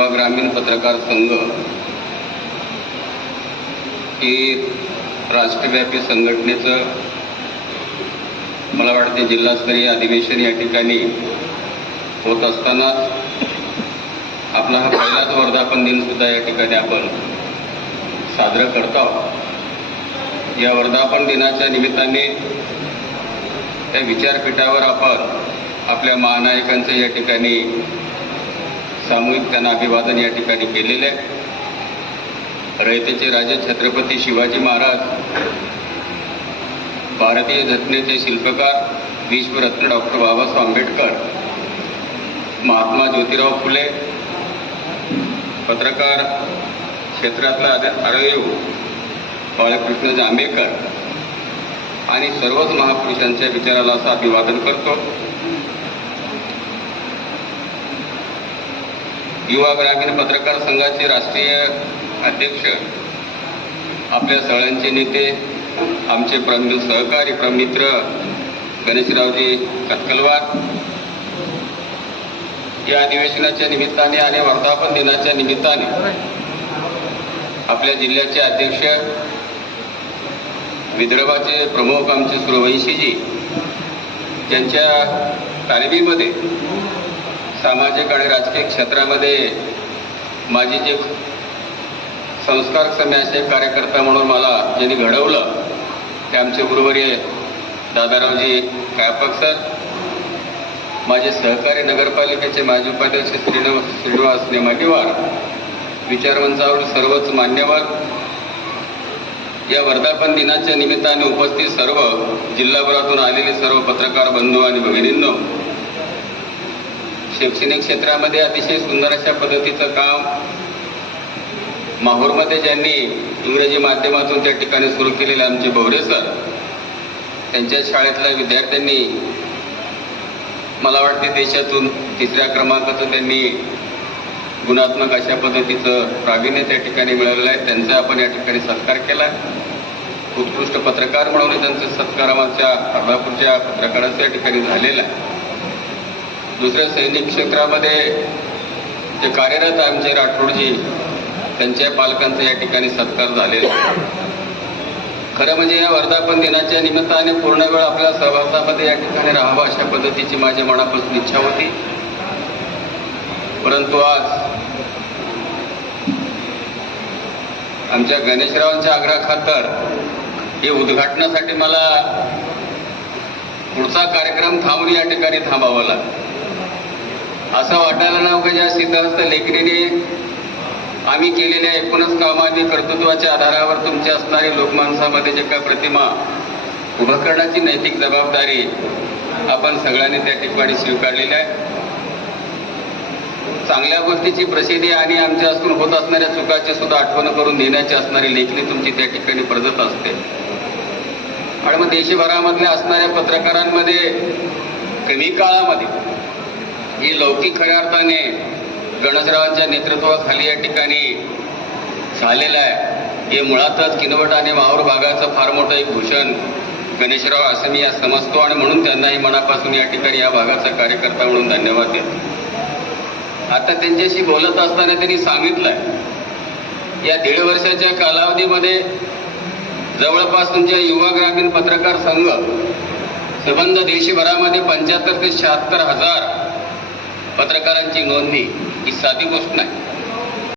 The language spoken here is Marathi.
युवा ग्रामीण पत्रकार संघ ही राष्ट्रव्यापी संघटनेचं मला वाटते जिल्हास्तरीय अधिवेशन या ठिकाणी होत असताना आपला हा पहिलाच वर्धापन दिन सुद्धा या ठिकाणी आपण साजरं करतो आहोत. या वर्धापन दिनाच्या निमित्ताने त्या विचारपीठावर आपण आपल्या महानायकांचं या ठिकाणी सामूहिक त्यांना अभिवादन या ठिकाणी केलेलं आहे. रयतेचे राजे छत्रपती शिवाजी महाराज भारतीय घटनेचे शिल्पकार विश्वरत्न डॉक्टर बाबासाहेब आंबेडकर महात्मा ज्योतिराव फुले पत्रकार क्षेत्रातला आद- आरयू बाळकृष्ण जांभेकर आणि सर्वच महापुरुषांच्या विचाराला असं अभिवादन करतो. युवा ग्रामीण पत्रकार संघाचे राष्ट्रीय अध्यक्ष आपल्या सगळ्यांचे नेते आमचे प्रमित्र सहकारी प्रमित्र गणेशरावजी कतकलवार या अधिवेशनाच्या निमित्ताने आणि वर्धापन दिनाच्या निमित्ताने आपल्या जिल्ह्याचे अध्यक्ष विदर्भाचे प्रमुख आमचे सुरवंशीजी ज्यांच्या तालमीमध्ये सामाजिक आणि राजकीय क्षेत्रामध्ये माझी जे संस्कार असे कार्यकर्ता म्हणून मला ज्यांनी घडवलं ते आमचे गुरुवर्य दादारावजी कायपक सर माझे सहकारी नगरपालिकेचे माजी उपाध्यक्ष श्रीनिवास श्रीनिवास नेमाटीवार विचारमंचावर सर्वच मान्यवर या वर्धापन दिनाच्या निमित्ताने उपस्थित सर्व जिल्हाभरातून आलेले सर्व पत्रकार बंधू आणि भगिनींनो शैक्षणिक क्षेत्रामध्ये अतिशय सुंदर अशा पद्धतीचं काम माहूरमध्ये ज्यांनी इंग्रजी माध्यमातून त्या ठिकाणी सुरू केलेले आमचे भवरे सर त्यांच्या शाळेतल्या विद्यार्थ्यांनी मला वाटते देशातून तिसऱ्या क्रमांकाचं त्यांनी गुणात्मक अशा पद्धतीचं प्रावीण्य त्या ठिकाणी मिळवलेलं आहे. त्यांचा आपण या ठिकाणी सत्कार केला. उत्कृष्ट पत्रकार म्हणून त्यांचा सत्कार आमच्या अर्धापूरच्या पत्रकाराचं या ठिकाणी झालेला आहे. दुसऱ्या सैनिक क्षेत्रामध्ये जे कार्यरत आमचे राठोडजी त्यांच्या पालकांचा या ठिकाणी सत्कार झालेला खरं म्हणजे या वर्धापन दिनाच्या निमित्ताने पूर्ण वेळ आपल्या सहवासामध्ये या ठिकाणी राहावं अशा पद्धतीची माझ्या मनापासून इच्छा होती. परंतु आज आमच्या गणेशरावांच्या आग्रहाखातर हे उद्घाटनासाठी मला पुढचा कार्यक्रम थांबून या ठिकाणी थांबावा लागला. असं वाटायला ना का ज्या सिद्धार्थ लेखणीने आम्ही केलेल्या एकूणच कामाने कर्तृत्वाच्या आधारावर तुमच्या असणारी लोकमानसामध्ये जे काय प्रतिमा उभं करण्याची नैतिक जबाबदारी आपण सगळ्यांनी त्या ठिकाणी स्वीकारलेली आहे. चांगल्या गोष्टीची प्रसिद्धी आणि आमच्या असून होत असणाऱ्या चुकाची सुद्धा आठवण करून देण्याची असणारी लेखणी तुमची त्या ठिकाणी प्रजत असते. आणि मग देशभरामधल्या असणाऱ्या पत्रकारांमध्ये कमी काळामध्ये ही लौकिक खऱ्या अर्थाने गणेशरावांच्या नेतृत्वाखाली या ठिकाणी झालेलं आहे. हे मुळातच किनवट आणि माहूर भागाचं फार मोठं एक भूषण गणेशराव असं मी या समजतो आणि म्हणून त्यांनाही मनापासून या ठिकाणी या भागाचा कार्यकर्ता म्हणून धन्यवाद देतो. आता त्यांच्याशी बोलत असताना त्यांनी सांगितलंय या दीड वर्षाच्या कालावधीमध्ये जवळपास तुमच्या युवा ग्रामीण पत्रकार संघ संबंध देशभरामध्ये पंच्याहत्तर ते शहात्तर हजार पत्रकारांची नोंदणी ही साधी गोष्ट नाही.